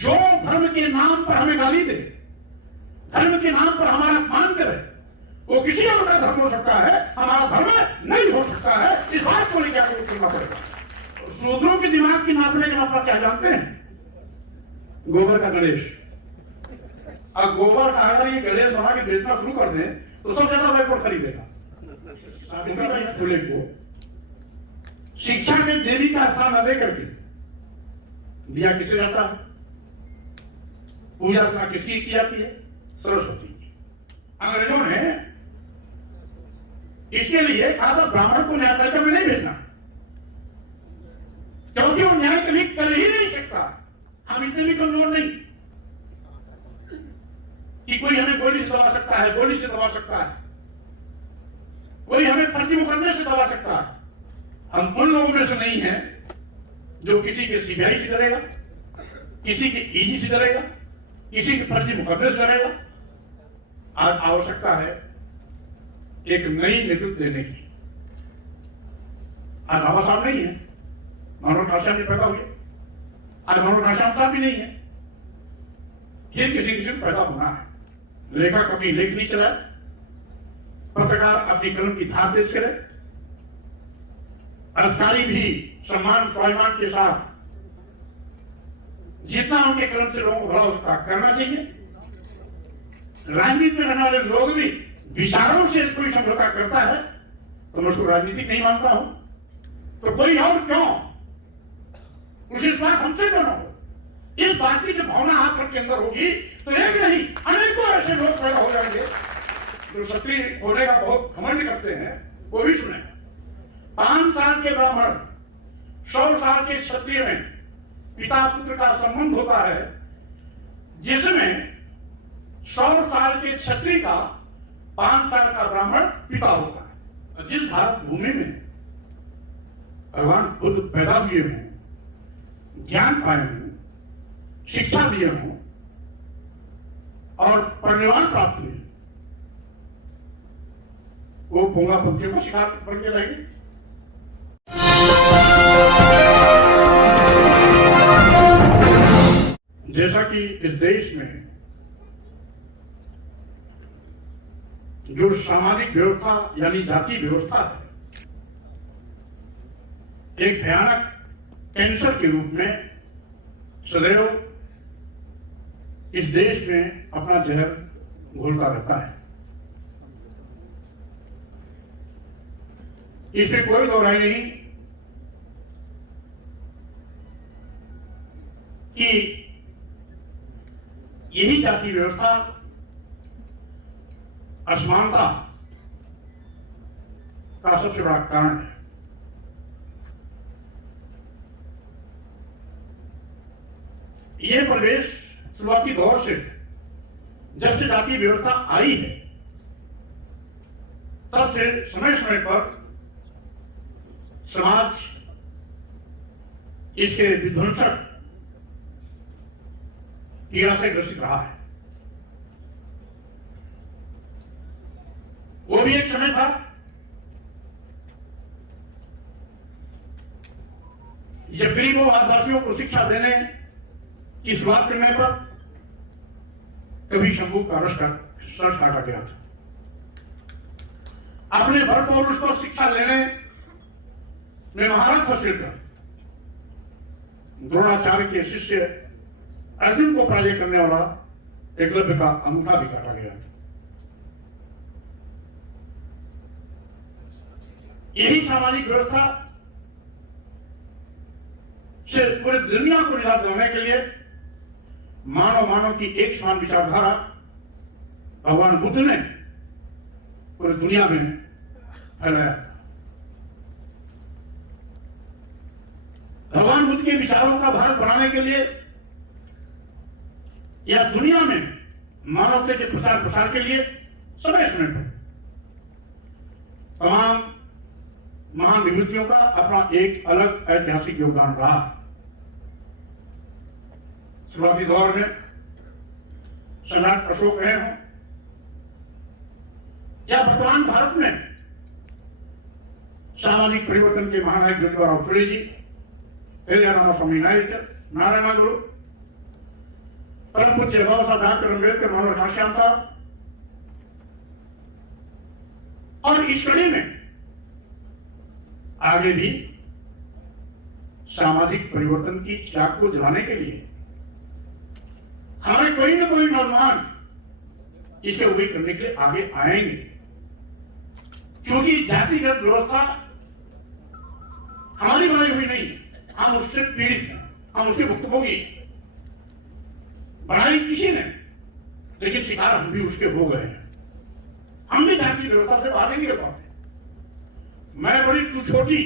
जो धर्म के नाम पर हमें गाली दे, धर्म के नाम पर हमारा अपमान करे, वो किसी और का धर्म हो सकता है, हमारा धर्म नहीं हो सकता है। इस बात को लेकर आपको करना पड़ेगा। शूद्रों के दिमाग की नापने का मतलब क्या जानते हैं? गोबर का गणेश। अब गोबर का अगर ये गणेश बना के बेचना शुरू कर दें तो सब ज्यादा बैकवर्ड खरीदेगा। फूले को शिक्षा के देवी का स्थान न दे करके दिया किसे जाता है? पूजा अर्चना किसकी की जाती है? सरस्वती की। अंग्रेजों ने इसके लिए कहा था ब्राह्मण को न्यायपालिका में नहीं भेजना, क्योंकि वो न्याय कभी कर ही नहीं सकता। हम इतने भी कमजोर नहीं कि कोई हमें गोली से दबा सकता है, गोली से दबा सकता है, कोई हमें फर्जी मुकदमे से दबा सकता है। हम उन लोगों में से नहीं है जो किसी के सीबीआई से डरेगा, किसी के ईडी से डरेगा, किसी के फर्जी मुकदमे से डरेगा। आज आवश्यकता है एक नई नेतृत्व देने की। आज बाबा साहब नहीं है, मनोहर काश्यप जी पैदा हुए, आज मनोहर काश्यप साहब भी नहीं है। फिर किसी को पैदा होना है। लेखक अपनी लेखनी चलाए, पत्रकार अपनी कलम की धार तेज करे, अधिकारी भी सम्मान स्वाभिमान के साथ जितना उनके कलम से लोगों को भला हो सकता करना चाहिए। राजनीति में रहने वाले लोग भी विचारों से कोई समझौता करता है तो मैं उसको राजनीतिक नहीं मानता हूं, तो कोई और क्यों उसी बात हमसे क्यों ना हो। इस बात की जो भावना आप सबके अंदर होगी तो एक नहीं अनेकों ऐसे लोग पैदा हो जाएंगे जो क्षत्रिय होने का बहुत घमंड करते हैं। वो भी सुने, 5 साल के ब्राह्मण 100 साल के क्षत्रिय में पिता पुत्र का संबंध होता है, जिसमें 100 साल के क्षत्रिय का 5 साल का ब्राह्मण पिता होता है। जिस भारत भूमि में भगवान बुद्ध पैदा हुए हों, ज्ञान पाए हों, शिक्षा दिए हों और परिनिर्वाण प्राप्त हुए, वो पोंगा पंथियों को शिकार बन के रहेंगे। जैसा कि इस देश में जो सामाजिक व्यवस्था यानी जाति व्यवस्था है, एक भयानक कैंसर के रूप में सदैव इस देश में अपना जहर घोलता रहता है। इसमें कोई दो राय नहीं कि यही जाति व्यवस्था असमानता का सबसे बड़ा कारण है। यह प्रदेश शुरुआती दौर से जब से जाति व्यवस्था आई है तब से समय समय पर समाज इसके विध्वंसक पीड़ा से ग्रसित रहा है। वो भी एक समय था जब गरीबों आदिवासियों को शिक्षा देने की शुरुआत करने पर कभी शंभू का रस काटा गया था। अपने भर पौरुष को शिक्षा लेने में महारत हासिल कर द्रोणाचार्य के शिष्य अर्जुन को पराजय करने वाला एकलव्य का अंगूठा भी काटा गया। यही सामाजिक व्यवस्था से पूरे दुनिया को निजात दिलाने के लिए मानव की एक समान विचारधारा भगवान बुद्ध ने पूरी दुनिया में फैलाया। भगवान बुद्ध के विचारों का भारत बनाने के लिए या दुनिया में मानवता के प्रचार प्रसार के लिए समय समय पर तमाम महान विभूतियों का अपना एक अलग ऐतिहासिक योगदान रहा। शुरुआती दौर में सम्राट अशोक रहे हों या वर्तमान भारत में सामाजिक परिवर्तन के महानायक ज्योतिबा फुले जी, रामा स्वामी नारायण गुरु, परम पूज्य बाबा साहब डॉक्टर अम्बेडकर मनोहर घनश्याम साहब, और इस कड़ी में आगे भी सामाजिक परिवर्तन की चाक को जलाने के लिए हमारे कोई ना कोई नौजवान इसे उभी करने के लिए आगे आएंगे, क्योंकि जातिगत व्यवस्था हमारी बनाई हुई नहीं, हम उससे पीड़ित हैं, हम उसके भुक्तभोगी हैं। बनाई किसी ने, लेकिन शिकार हम भी उसके हो गए हैं। हम भी जाति व्यवस्था से बाहर नहीं निकल पाते। मैं बड़ी तू छोटी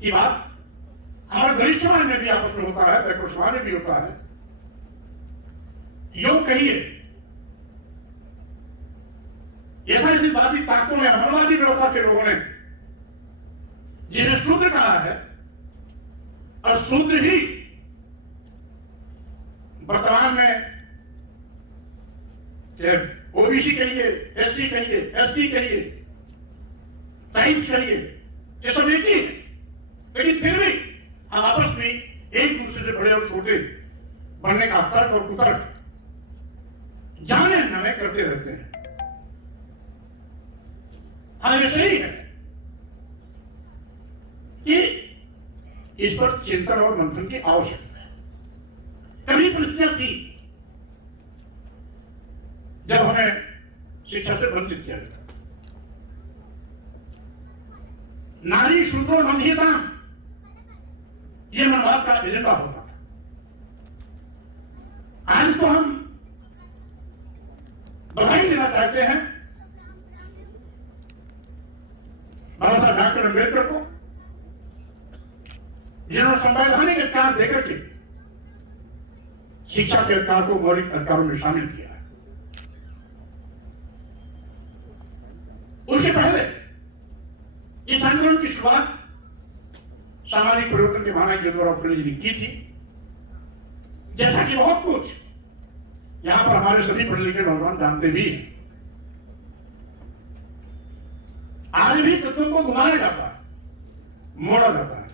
की बात हमारे दलित समाज में भी आपस में होता है, बैकवर्ड समाज में भी होता है। योग कहिए, यथास्थितिवादी ताकों ने, अमरवादी व्यवस्था के लोगों ने जिन्हें शूद्र कहा है, और शूद्र ही वर्तमान में ओबीसी कहिए, एससी कहिए, एसटी कहिए, टाइप्स कहिए, ये सब एक ही है। लेकिन फिर भी हम आपस में एक दूसरे से बड़े और छोटे बनने का तर्क और कुतर्क जाने अनजाने करते रहते हैं। हाँ, ये सही है कि इस पर चिंतन और मंथन की आवश्यकता है। कभी परिस्थितियां थी जब हमें शिक्षा से वंचित किया गया। नारी शूद्रो नन्हीता, यह मनवाद का एजेंडा होता था। आज तो हम बधाई देना चाहते हैं बाबा साहब डॉक्टर अम्बेडकर को, जिन्होंने संवैधानिक अधिकार देकर के शिक्षा के अधिकार को मौलिक अधिकारों में शामिल किया है। उससे पहले इस आंदोलन की शुरुआत सामाजिक परिवर्तन के महानायक ज्योतिबा फुले जी ने की थी। जैसा कि बहुत कुछ यहां पर हमारे सभी पढ़े लिखे नौजवान जानते भी हैं। आज भी तत्वों को घुमाया जाता है, मोड़ा जाता है।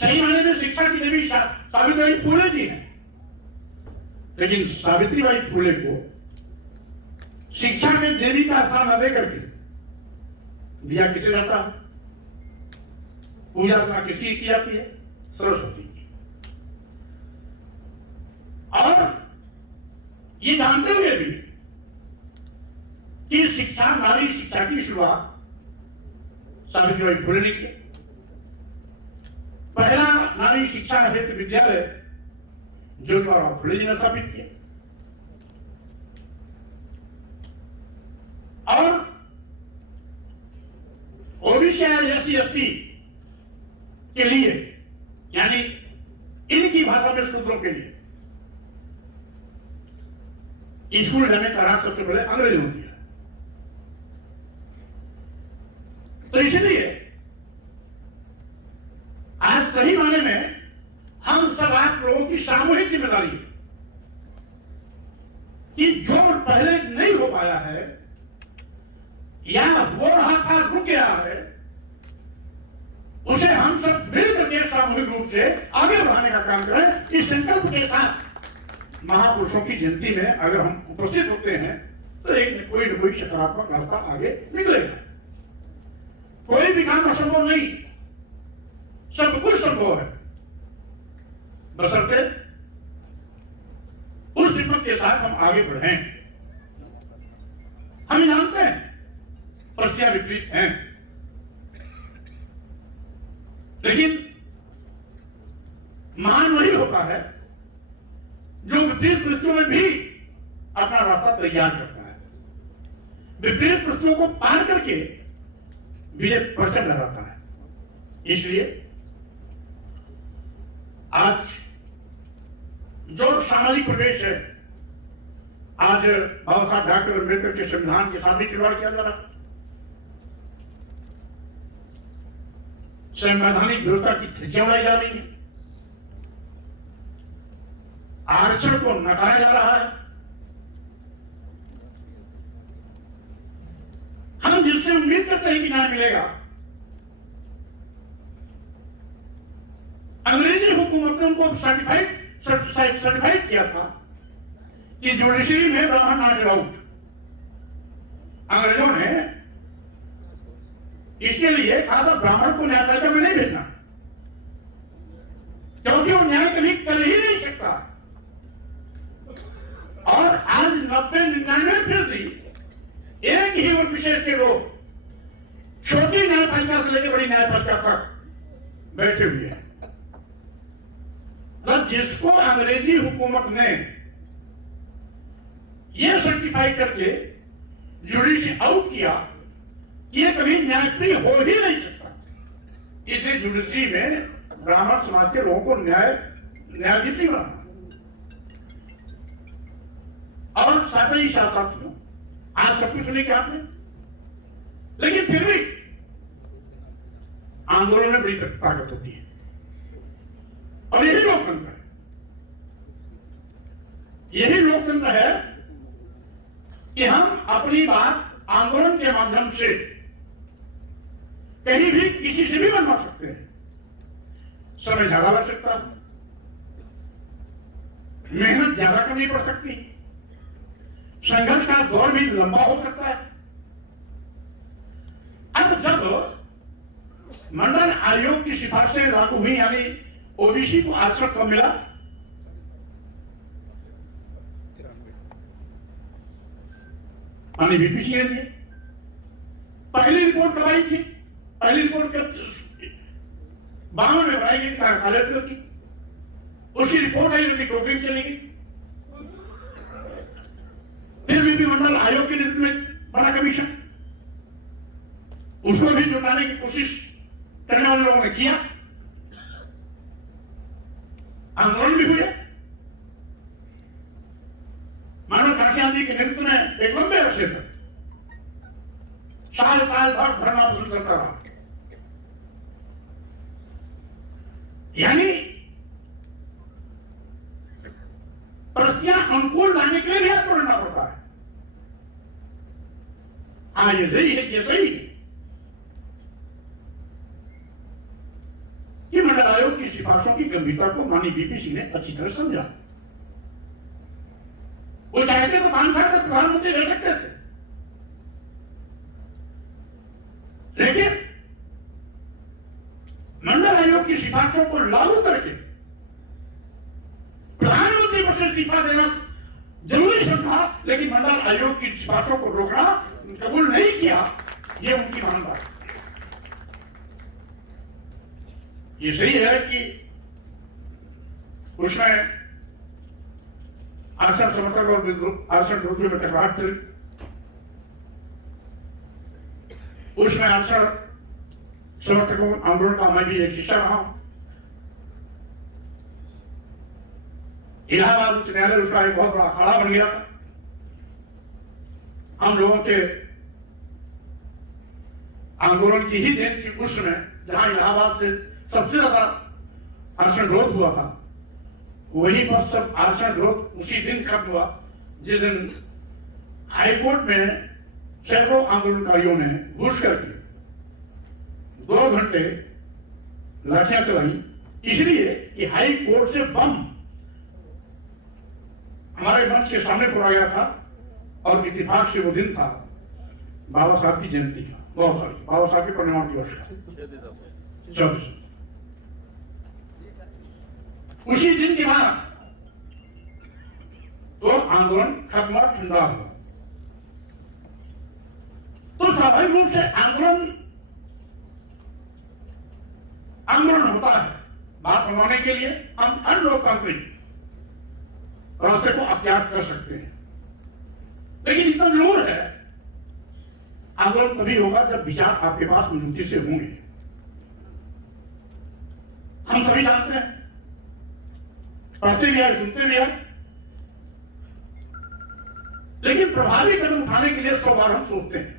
सही मायने में शिक्षा की देवी सावित्रीबाई फुले जी हैं, लेकिन सावित्रीबाई फुले को शिक्षा के देवी का स्थान न देकर के दिया किसे जाता है? पूजा अर्चना किसकी की जाती है? सरस्वती की। और ये जानते हुए भी कि शिक्षा, नारी शिक्षा की शुरुआत सावित्रीबाई फुले ने की। पहला नारी शिक्षा हेतु विद्यालय ज्योतिबा फुले जी ने स्थापित किया। और ओबीसी एससी एसटी के लिए, यानी इनकी भाषा में शूद्रों के लिए स्कूल जाने का राज सबसे पहले अंग्रेजों ने दिया। तो इसलिए आज सही माने में हम सब आप लोगों की सामूहिक जिम्मेदारी है कि जो पहले नहीं हो पाया है या हो रहा था, रुक गया है, उसे हम सब मिलकर के सामूहिक रूप से आगे बढ़ाने का काम करें। इस संकल्प के साथ महापुरुषों की जयंती में अगर हम उपस्थित होते हैं तो एक न कोई सकारात्मक रास्ता आगे निकलेगा। कोई भी काम असंभव नहीं, सब कुछ संभव है, बशर्ते उस हिम्मत के साथ हम आगे बढ़ें। हम जानते हैं परिस्थितियां विपरीत हैं, लेकिन महान वही होता है जो विपरीत परिस्थितियों में भी अपना रास्ता तैयार करता है, विपरीत परिस्थितियों को पार करके विजय परचम लहराता है। इसलिए आज जो सामाजिक प्रवेश है, आज बाबा साहब डॉक्टर अम्बेडकर के संविधान के साथ भी खिलवाड़ किया जा रहा है। संवैधानिक व्यवस्था की धज्जियां उड़ाई जा रही है, आरक्षण को नकारा जा रहा है। हम जिससे उम्मीद करते हैं कि न्याय मिलेगा, अंग्रेजी हुकूमत ने उनको सर्टिफाइड सर्टिफाइड किया था कि जुडिशरी में ब्राह्मण नॉट अलाउड। अंग्रेजों ने इसके लिए कहा था ब्राह्मण को न्यायपालिका में नहीं भेजना, क्योंकि वो न्याय कभी कर ही नहीं सकता। और आज 90-99% एक ही वर्ग विशेष के लोग छोटी न्यायपालिका से लेकर बड़ी न्यायपालिका तक बैठे हुए हैं। मतलब जिसको अंग्रेजी हुकूमत ने यह सर्टिफाई करके जुडिशरी आउट किया कि ये कभी न्यायप्रिय हो ही नहीं सकता, इसलिए जुडिशरी में ब्राह्मण समाज के लोगों को न्यायाधीश नहीं बनाना। और साथ ही साथियों, आज सब कुछ सुने क्या आपने, लेकिन फिर भी आंदोलन में बड़ी ताकत होती है और यही लोकतंत्र है। यही लोकतंत्र है कि हम अपनी बात आंदोलन के माध्यम से कहीं भी किसी से भी मनवा सकते हैं। समय ज्यादा लग सकता है, मेहनत ज्यादा करनी पड़ सकती है, संघर्ष का दौर भी लंबा हो सकता है। अब जब मंडल आयोग की सिफारिशें लागू हुई, यानी ओबीसी को आरक्षण कब मिला, यानी बीपीसी के लिए पहली रिपोर्ट कब आई थी? पहली रिपोर्ट 52 में बनाई गई कलेक्टर की, उसकी रिपोर्ट आई, उनकी टोकरी चली गई। फिर बीपी मंडल आयोग के नेतृत्व में बना कमीशन, उसको भी जुटाने की कोशिश करने वाले लोगों ने किया, आंदोलन भी हुए। मानव काशी गांधी के नेतृत्व में एक लंबे अरसे तक साल भर धरना प्रदर्शन करता रहा। यानी परिस्थितियां अनुकूल लाने के लिए भी हाथ पढ़ना पड़ता है। हाँ, ये सही है, ये सही है कि मंडल आयोग की सिफारिशों की गंभीरता को माननीय बीपीसी ने अच्छी तरह समझा। वो चाहते तो 5 साल तक प्रधानमंत्री रह सकते थे, लेकिन मंडल आयोग की सिफारिशों को लागू करके प्रधानमंत्री पद से इस्तीफा देना जरूरी था, लेकिन मंडल आयोग की सिफारिशों को रोकना कबूल नहीं किया। ये उनकी मानता है। ये सही है कि उसमें आरक्षण समर्थक और आरक्षण विरोधियों में टकराव चली, उसमें आरक्षण समर्थकों आंदोलन का मैं भी एक हिस्सा रहा हूं। इलाहाबाद उच्च न्यायालय उसका एक बहुत बड़ा अखाड़ा बन गया था। हम लोगों के आंदोलन की ही देन थी उस समय, जहां इलाहाबाद से सबसे ज्यादा आरक्षण विरोध हुआ था। वहीं पर सब आरक्षण विरोध उसी दिन खत्म हुआ जिस दिन हाईकोर्ट में सैकड़ों आंदोलनकारियों ने घुस करके 2 घंटे लाठियां चलाई, इसलिए कि हाई कोर्ट से बम हमारे मंच के सामने पड़ा गया था। और इतिहास से वो दिन था बाबा साहब की जयंती का, बाबा साहब के परिनिर्वाण दिवस का 24। उसी दिन के बाद तो आंदोलन खत्म हुआ, ठंडा हुआ। तो स्वाभाविक रूप से आंदोलन होता है बात मनवाने के लिए। हम अनलोकतांत्रिक रास्ते को अख्तियार कर सकते हैं, लेकिन इतना जरूर है आंदोलन तभी होगा जब विचार आपके पास मजबूती से होंगे। हम सभी जानते हैं, पढ़ते भी है, सुनते भी है, लेकिन प्रभावी कदम उठाने के लिए 100 बार हम सोचते हैं।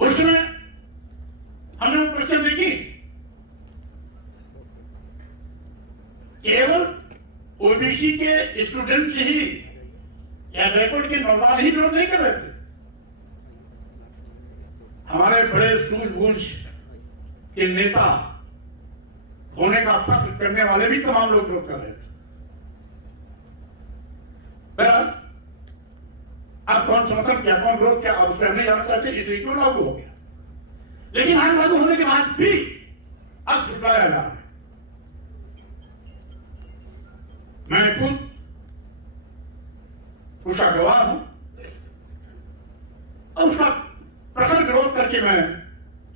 उसमें हमने वो प्रश्न देखी, केवल ओबीसी के स्टूडेंट से ही या बैकवर्ड के नौजवान ही विरोध नहीं कर रहे थे। हमारे बड़े सूझबूझ कि नेता होने का फख्र करने वाले भी तमाम लोग विरोध कर रहे थे। अब कौन समर्थन किया, कौन विरोध किया, अब उसमें नहीं जाना चाहते, इसलिए क्यों लागू हो गया। लेकिन आज लागू होने के बाद भी अब झुटलाया जा रहा है। मैं खुद उसका गवाह हूं और उसका प्रखर विरोध करके मैं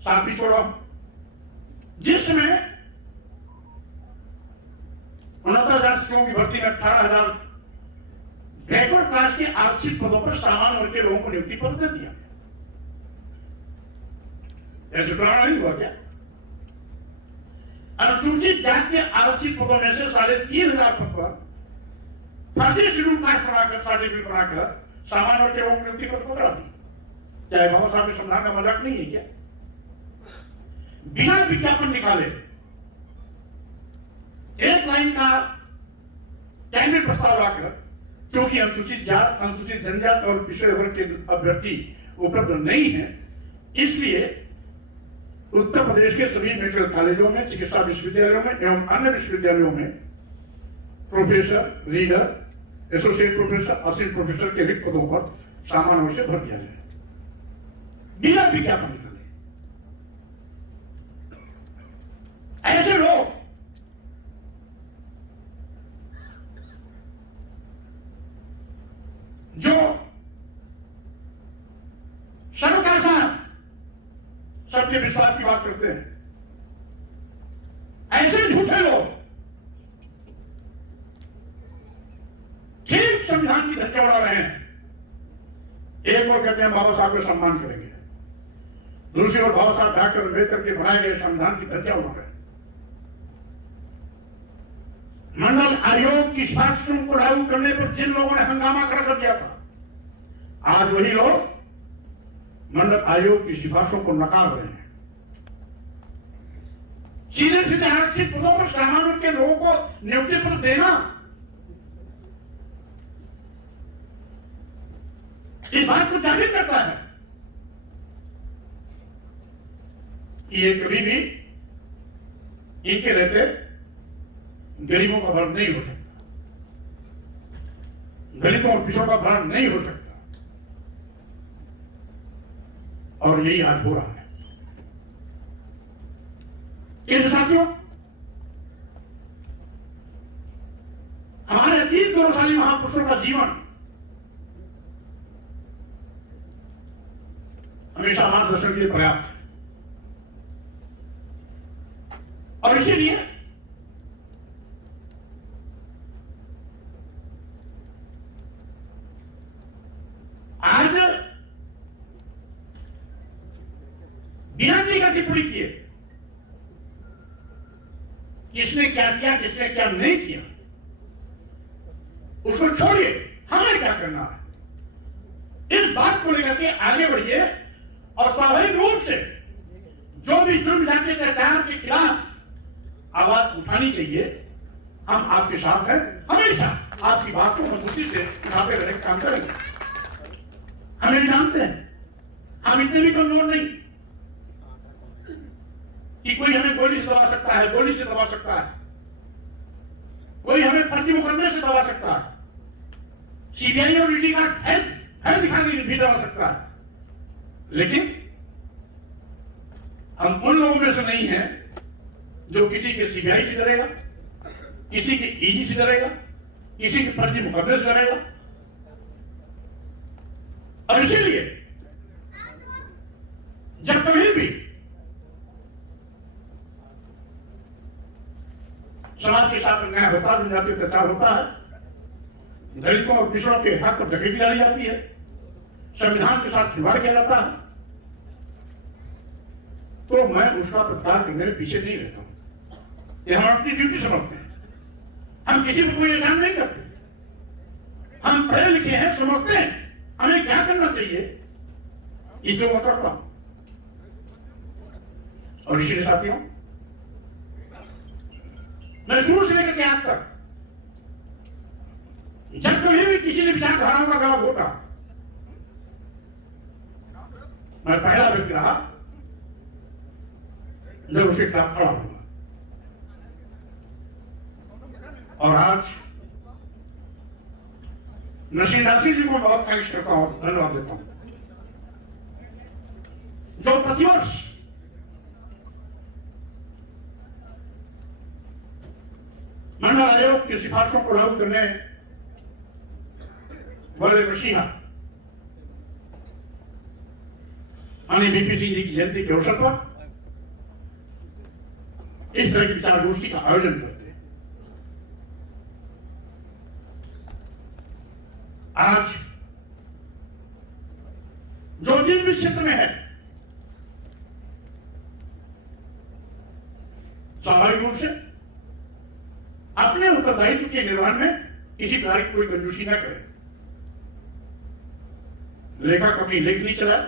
साथ भी छोड़ा, जिसमें 69,000 शिक्षकों की भर्ती में 18,000 बैकवर्ड क्लास के आरक्षित पदों पर सामान्य वर्ग के लोगों को नियुक्ति पद दे दिया। ऐसे पुराना नहीं हुआ क्या? अनुसूचित जाति के आरक्षित पदों में से 3,500 पद पर फर्जी शेड्यूल कास्ट बनाकर सर्टिफिकेट बनाकर सामान्य वर्ग के लोगों को नियुक्ति पद पकड़ा दी। क्या बाबा साहब के संविधान का मजाक नहीं है क्या? बिना विज्ञापन निकाले एक लाइन का कैबिनेट प्रस्ताव लाकर, क्योंकि अनुसूचित जात, अनुसूचित जनजात और पिछड़े वर्ग के अभ्यर्थी उपलब्ध नहीं है, इसलिए उत्तर प्रदेश के सभी मेडिकल कॉलेजों में, चिकित्सा विश्वविद्यालयों में एवं अन्य विश्वविद्यालयों में professor, reader, associate professor, assistant professor के रिक्त पदों पर सामान्य वर्ग से भर दिया जाए बिना विज्ञापन निकाले। ऐसे लोग जो सबका साथ, सबके विश्वास की बात करते हैं, ऐसे झूठे लोग ठीक संविधान की धज्जियां उड़ा रहे हैं। एक और कहते हैं बाबा साहब का सम्मान करेंगे, दूसरी ओर बाबा साहब डॉक्टर अम्बेडकर के बनाए गए संविधान की धज्जियां उड़ा रहे हैं। मंडल आयोग की सिफारिशों को लागू करने पर जिन लोगों ने हंगामा खड़ा कर दिया था, आज वही लोग मंडल आयोग की सिफारिशों को नकार रहे हैं। सीधे सीधे आरक्षित पदों पर सामान्य के लोगों को नियुक्ति पद देना, इस बात को जाहिर करता है कि ये कभी भी इनके रहते गरीबों का भरण नहीं हो सकता, दलितों और पिछड़ों का भरण नहीं हो सकता, और यही आज हो रहा है। इस साथियों, हमारे अतीत गौरवशाली महापुरुषों का जीवन हमेशा मार्गदर्शन के लिए पर्याप्त है, और इसीलिए आज बिना का टिप्पणी किए किसने क्या किया, किसने क्या नहीं किया, उसको छोड़िए, हमें क्या करना है, इस बात को लेकर के आगे बढ़िए और स्वाभाविक रूप से जो भी जुर्म जाति अत्याचार के खिलाफ आवाज उठानी चाहिए, हम आपके साथ हैं, हमेशा आपकी बात को मजबूती से उठाते रहने का काम करेंगे। हमें भी जानते हैं, हम इतने भी कमजोर नहीं कि कोई हमें गोली से दबा सकता है, गोली से दबा सकता है, कोई हमें फर्जी मुकदमे से दबा सकता है, सीबीआई और ईडी का भय दिखा के भी दबा सकता है, लेकिन हम उन लोगों में से नहीं हैं जो किसी के सीबीआई से डरेगा, किसी के ईडी से डरेगा, किसी के फर्जी मुकदमे से डरेगा। और इसीलिए जब कभी भी समाज के साथ अन्याय होता है, जनजातीय अत्याचार होता है, दलितों और पिछड़ों के हक पर डकैती डाली जाती है, संविधान के साथ खिलवाड़ किया जाता है, तो मैं उसका प्रतिकार करने में पीछे नहीं रहता हूं। ये हम अपनी ड्यूटी समझते हैं, हम किसी को कोई एहसान नहीं करते, हम पढ़े लिखे हैं, समझते हैं हमें क्या करना चाहिए, इसलिए मैं करता हूं। और इसीलिए साथियों, मैं शुरू से लेकर के आज तक जब कभी भी किसी ने विचारधाराओं का गला घोटा, मैं पहला व्यक्ति रहा जब उसके खिलाफ खड़ा हुआ। और आज नसीम नासिर जी को बहुत थैंक्स करता हूं, धन्यवाद देता हूं, जो प्रतिवर्ष मंडल आयोग की सिफारिशों को लागू करने वाले मसीहा माननीय बीपी सिंह जी की जयंती के अवसर पर इस तरह की विचार गोष्ठी का आयोजन करते हैं। आज जो जिस भी क्षेत्र में है, स्वाभाविक रूप से अपने उत्तरदायित्व के निर्वहन में किसी प्रकार की कोई कंजूसी न करे। लेखक अपनी लेखनी चलाए,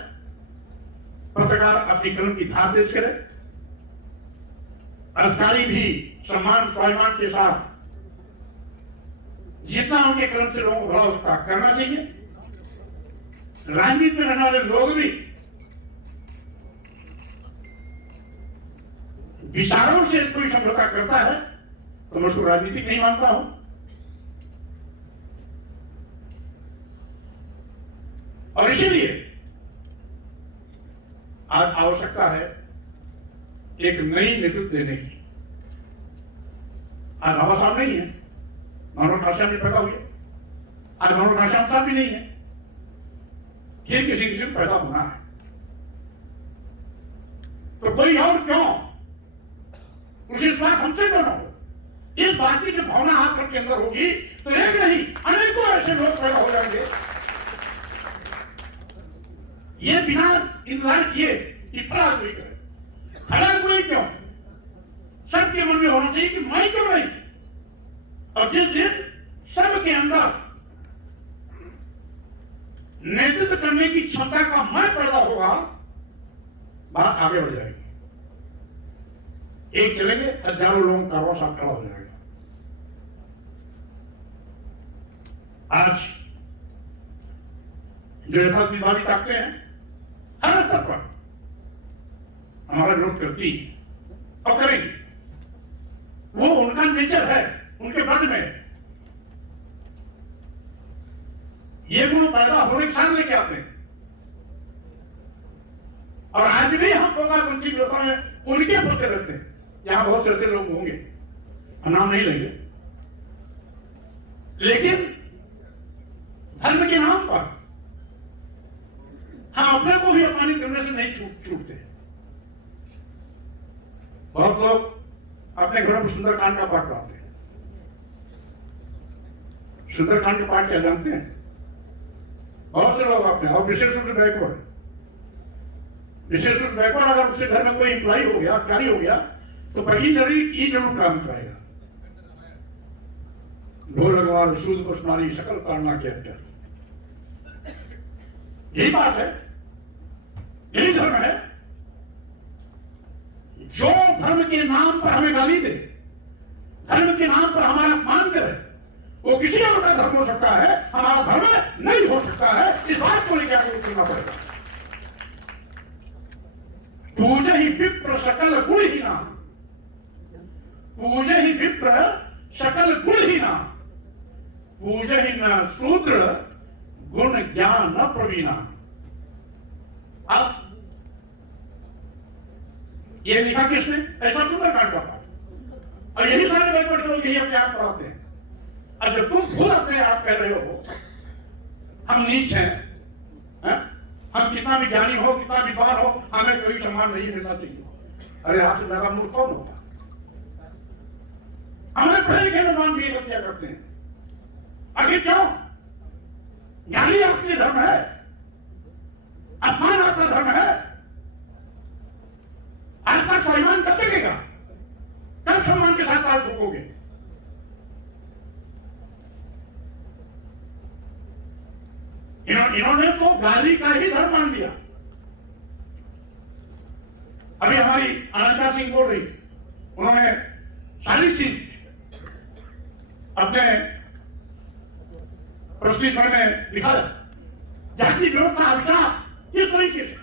पत्रकार अपनी कलम की धार तेज करे, अधिकारी भी सम्मान स्वाभिमान के साथ जितना उनके कलम से लोगों को भला उसका करना चाहिए। राजनीति में रहने वाले लोग भी विचारों से कोई समझौता करता है तो मैं उसको राजनीतिक नहीं मानता हूं। और इसीलिए आज आवश्यकता है एक नई नेतृत्व देने की। आज बाबा साहब नहीं है, मनोहर घनश्याम जी पैदा हुए, आज मनोहर घनश्याम साहब भी नहीं है, फिर किसी को पैदा होना है। तो कोई और क्यों उसी इस बात हमसे क्यों ना हो। इस बात की जो भावना आप सबके अंदर होगी तो एक नहीं अनेकों ऐसे लोग पैदा हो जाएंगे। ये बिना इंतजार किए कि फला कोई करे, फला कोई क्यों, सबके मन में होना चाहिए कि मैं क्यों नहीं। और जिस दिन सबके अंदर नेतृत्व करने की क्षमता का मैं पैदा होगा, बात आगे बढ़ जाएगी। एक चलेंगे, हजारों लोगों का कारवां साथ खड़ा हो जाएगा। आज जो यथार्थवादी ताकतें हैं हर स्तर पर हमारा विरोध करती और करेंगी, वो उनका नेचर है, उनके ब्लड में ये गुण पैदा होने के साथ लेके आते हैं। और आज भी हम पंथी विरोधों में उनके पत्ते रहते हैं। यहां बहुत से ऐसे लोग होंगे, हम नाम नहीं लेंगे, लेकिन धर्म के नाम पर हम अपने को भी अपमानित करने से नहीं छूटते। बहुत लोग अपने घरों में सुंदरकांड का पाठ पढ़ाते हैं। सुंदरकांड का पाठ क्या जानते हैं? बहुत से लोग अपने, और विशेष रूप से बैकवर्ड, विशेष रूप से बैकवर्ड अगर उससे घर में कोई इंप्लाई हो गया, कार्य हो गया, तो पहली ये जरूर काम कराएगा, ढोल भगवान शुद्ध को सुनारी सकल ताड़ना के अंतर। यही बात है, यही धर्म है। जो धर्म के नाम पर हमें गाली दे, धर्म के नाम पर हमारा अपमान करे, वो किसी और का धर्म हो सकता है, हमारा धर्म नहीं हो सकता है। इस बात को लेकर आपको करना पड़ेगा। पूजे ही विप्र सकल गुण ही नाम, पूजे ही विप्र सकल गुण ही नाम, पूजे ही न शूद्र गुण ज्ञान न प्रवीणा। अब ये लिखा किसने? ऐसा सुंदरकांड का पाठ। और यही सारे बैकवर्ड लोग यही अपने आप पढ़ाते हैं। अब जब तुम खुद अपने आप कह रहे हो हम नीच हैं, हम कितना भी ज्ञानी हो, कितना विद्वान हो, हमें कोई सम्मान नहीं मिलना चाहिए। अरे आपसे ज्यादा मूर्ख कौन होगा? हमारे पढ़े लिखे विद्वान भी हत्या करते हैं। आखिर क्यों? ज्ञानी आपके धर्म है, अपमान आपका धर्म है। आपका स्वाभिमान कब तकेगा? कब सम्मान के साथ आप ठोकोगे? इन्होंने तो गाली का ही धर्म मान लिया। अभी हमारी अनंता सिंह बोल रही, उन्होंने सारी चीज अपने प्रस्तुतिकरण में लिखा, जाति व्यवस्था विचार किस तरीके से,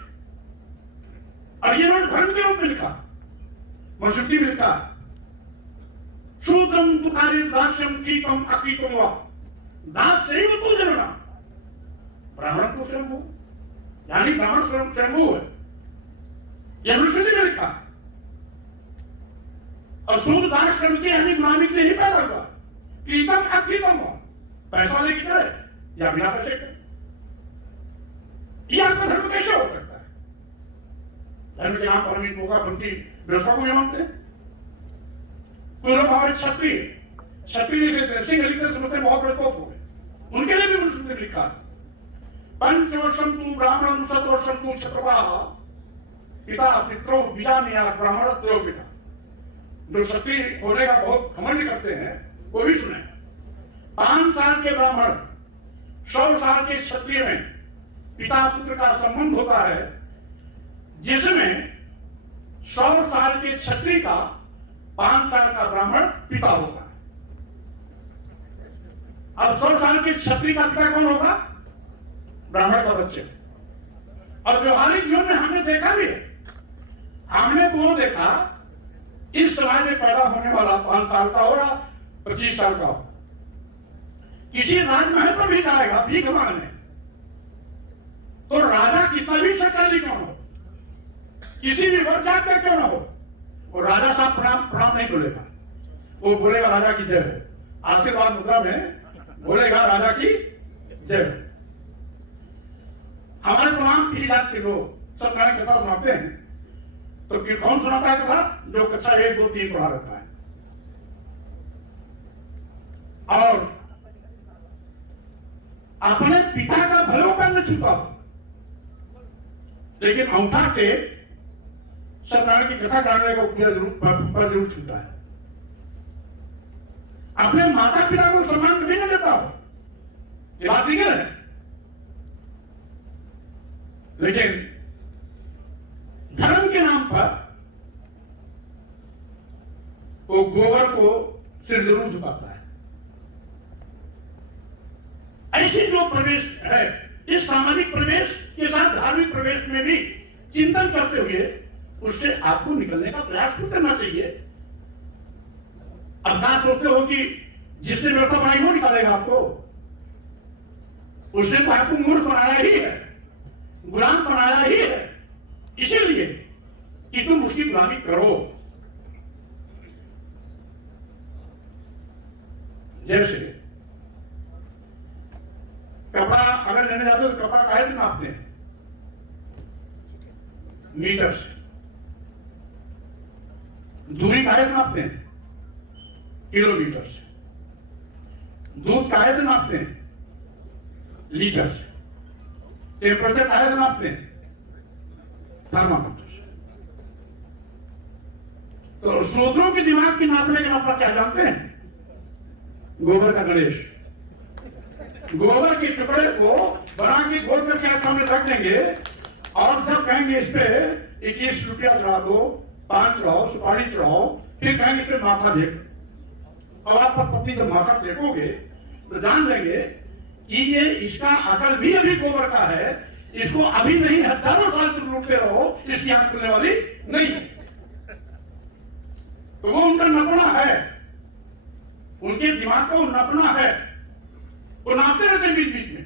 और ये उन्होंने धर्म के रूप में लिखा। मनुस्मृति में लिखा शूद्रम तुकारी दास्यम कीतम अकीतम वा दास से ही तो जनना ब्राह्मण को स्वयंभू यानी ब्राह्मण स्वयंभू है, यह मनुस्मृति में लिखा। और शूद्र दास करके यानी गुलामी से ही पैदा हुआ, कीतम अकीतम हुआ, पैसा लेके करे या बिना पैसे करे, यह आपका धर्म कैसे हो सकता है? धर्म के नाम पर हम इनको पंथी व्यवस्था को भी मानते हैं। कोई लोग हमारे क्षत्रिय से सिंह लिखते समझते बहुत बड़े तोप हो गए, उनके लिए भी मनुस्मृति में लिखा पंचवर्षम तू ब्राह्मण शतवर्षम तू क्षत्रपाः पिता पितरो बीजानिया ब्राह्मणत्रो पिता। जो क्षत्रिय होने का बहुत घमंड करते हैं वो भी सुने। 5 साल के ब्राह्मण 100 साल के क्षत्रिय में पिता पुत्र का संबंध होता है, जिसमें 100 साल के क्षत्रिय का 5 साल का ब्राह्मण पिता होगा। अब 100 साल के क्षत्रिय का पिता कौन होगा? ब्राह्मण का बच्चे। और व्यवहारिक जीवन में हमने देखा भी है, हमने वो देखा इस समाज में पैदा होने वाला 5 साल का हो या 25 साल का हो, किसी राजमहल पर भी जाएगा भीख मांगने, तो राजा कितना भी शक्तिशाली क्यों हो, किसी भी वर्ग जात का क्यों ना हो, वो राजा साहब प्रणाम नहीं बोलेगा, वो बोलेगा राजा की जय हो। आशीर्वाद मुद्रा में बोलेगा राजा की जय हो। हमारे तमाम किसी जात के लोग सब मैंने कथा सुनाते हैं, तो कौन सुनाता है कथा? जो कक्षा 1, 2, 3 पढ़ा रहता है। और अपने पिता का भलो करने छूता, लेकिन अंगूठा के सत्यनारायण की कथा कराने को जरूर छूता है। अपने माता पिता को सम्मान कभी नहीं देता हो, ये बात ठीक है। लेकिन धर्म के नाम पर वो गोबर को सिर जरूर झुकाता है। ऐसी जो प्रवेश है, इस सामाजिक प्रवेश के साथ धार्मिक प्रवेश में भी चिंतन करते हुए उससे आपको निकलने का प्रयास भी करना चाहिए। अब ना सोचते हो कि जिसने व्यवस्था बनाई वो निकालेगा आपको, उसने तो आपको मूर्ख बनाया ही है, गुलाम बनाया ही है, इसीलिए कि तुम उसकी गुलामी करो। जैसे कपड़ा अगर लेने जाते हो तो कपड़ा काहे से नापते हैं? मीटर से। दूरी काहे से नापते हैं? किलोमीटर से। दूध काहे से नापते हैं? लीटर से। टेम्परेचर काहे से नापते हैं? थर्मामीटर से। तो शूद्रों के दिमाग की नापने का मतलब क्या जानते हैं? गोबर का गणेश। गोबर के टुकड़े को बना के गोल करके आप सामने रख देंगे और जब कहेंगे इस पे 21 रुपया चढ़ा दो, 5 चढ़ाओ, सुपारी चढ़ाओ, फिर कहेंगे इस पे माथा देख। और आप पत्नी जब माथा देखोगे तो जान लेंगे कि ये इसका अकल भी अभी गोबर का है, इसको अभी नहीं हजारों साल तक लूटते रहो, इसकी आंख खुलने वाली नहीं। तो वो उनका नपना है, उनके दिमाग को नपना है, वो नापते रहते बीच बीच में।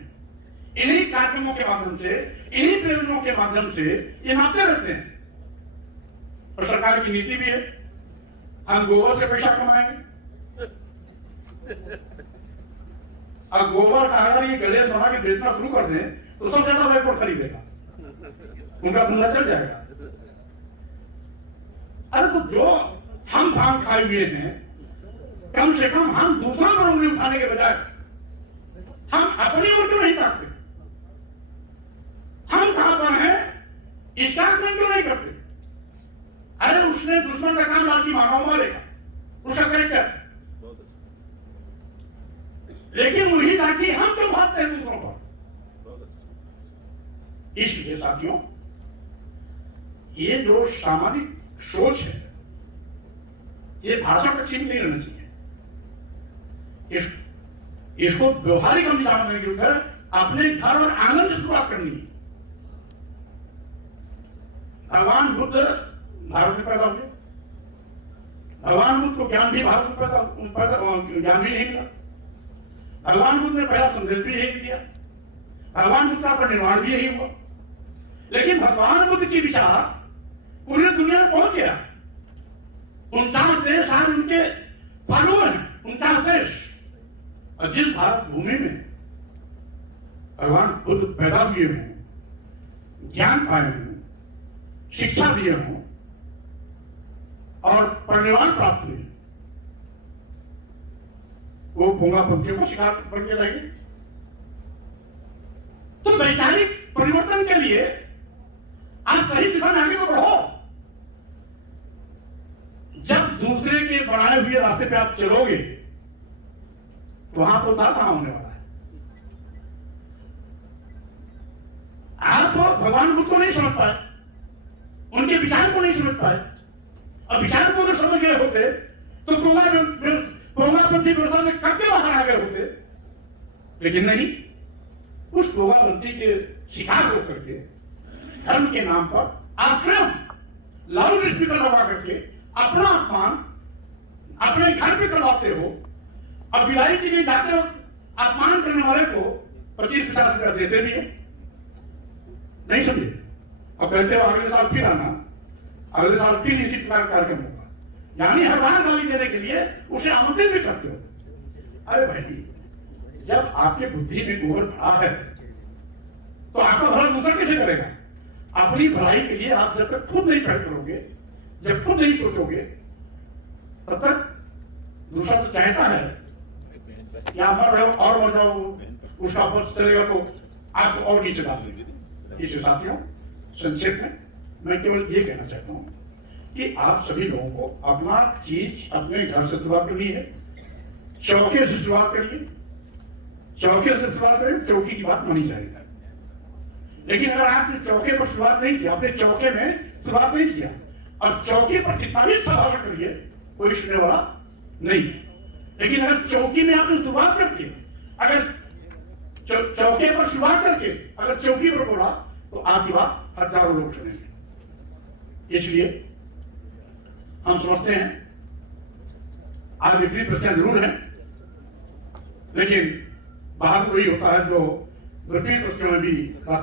इन्हीं कार्यक्रमों के माध्यम से, इन्हीं प्रेरणों के माध्यम से ये नापते रहते हैं। और सरकार की नीति भी है, हम गोबर से पैसा कमाएंगे। अब गोबर का अगर ये गणेश बना के बेचना शुरू कर दें तो सब ज्यादा बैकवर्ड खरीदेगा, उनका धंधा चल जाएगा। अरे तो जो हम भांग खाए हुए हैं, कम से कम हम दूसरों पर उंगली उठाने के बजाय हम अपनी ओर क्यों नहीं ताकते? हम कहां पर हैं इसका आकलन क्यों नहीं करते? अरे उसने दुश्मन का काम लाठी मांगा मारेगा, उसका करेक्टर, लेकिन वही लाठी हम क्यों भागते हैं दूसरों पर? इसलिए साथियों, ये जो सामाजिक सोच है, ये भाषा का चिन्ह नहीं रहना चाहिए। इसको व्यवहारिक हम जानने की जरूरत है। अपने घर और आंगन से शुरुआत करनी है। भगवान बुद्ध भारत में पैदा हुए, भगवान बुद्ध को ज्ञान भी भारत में ज्ञान भी नहीं मिला। भगवान बुद्ध ने पहला संदेश भी यही दिया, भगवान बुद्ध का परिनिर्वाण भी यही हुआ। लेकिन भगवान बुद्ध की विचार पूरी दुनिया में पहुंच गया। 49 देश आज उनके फॉलोअर हैं, 49 देश। और जिस भारत भूमि में भगवान बुद्ध पैदा हुए हों, ज्ञान पाए हों, शिक्षा दिए हों और परिनिर्वाण प्राप्त हुए, वो पोंगापंथियों का शिकार बन के रहेंगे। तो वैचारिक परिवर्तन के लिए आप सही दिशा में आगे तो बढ़ो। जब दूसरे के बनाए हुए रास्ते पे आप चलोगे तो वहां पर उतार कहां होने वाला है। आप भगवान बुद्ध को नहीं समझ पाए, उनके विचार को नहीं समझ पाए। और विचार को अगर समझ गए होते तो पोंगापंथी व्यवस्था से कब के बाहर आ गए होते। लेकिन नहीं, उस पोंगापंथी के शिकार होकर के धर्म के नाम पर आप स्वयं लाउड स्पीकर लगा करके अपना अपमान अपने घर पे करवाते हो। अब बिलाई के लिए जाते हो, अपमान करने वाले को 25-50 रुपया देते भी हो, नहीं समझे, और कहते हो अगले साल फिर आना, अगले साल फिर इसी प्रकार कार्यक्रम होगा। यानी हर बार गाली देने के लिए उसे आमंत्रित भी करते हो। अरे भाई, जब आपके बुद्धि में गोबर भरा है तो आपका भला दूसरा कैसे करेगा? अपनी भलाई के लिए आप जब तक खुद नहीं पहल करोगे, जब खुद नहीं सोचोगे, तब तक दूसरा तो चाहता है या मर रहे हो और मर जाओ, उसका पक्ष चलेगा तो आपको और नीचे डाल देंगे। इसलिए साथियों, संक्षेप में मैं केवल ये कहना चाहता हूं कि आप सभी लोगों को अपना चीज अपने घर से शुरुआत करनी है। चौके से शुरुआत करिए, चौके से शुरुआत करें, चौकी की बात मानी जाएगी। लेकिन अगर आपने चौके पर शुरुआत नहीं की, आपने चौके में शुरुआत नहीं किया और चौकी पर कितना भी अच्छा भाषण करिए, कोई सुनने वाला नहीं। लेकिन अगर चौकी में आपने शुरुआत करके, अगर चौके पर शुरुआत करके अगर चौकी पर बोला तो आपकी बात हजारों लोग सुनेंगे। इसलिए हम समझते हैं आज विपरीत प्रश्न जरूर है, लेकिन बाहर वही होता है जो विपरीत प्रश्नों में भी रास्ता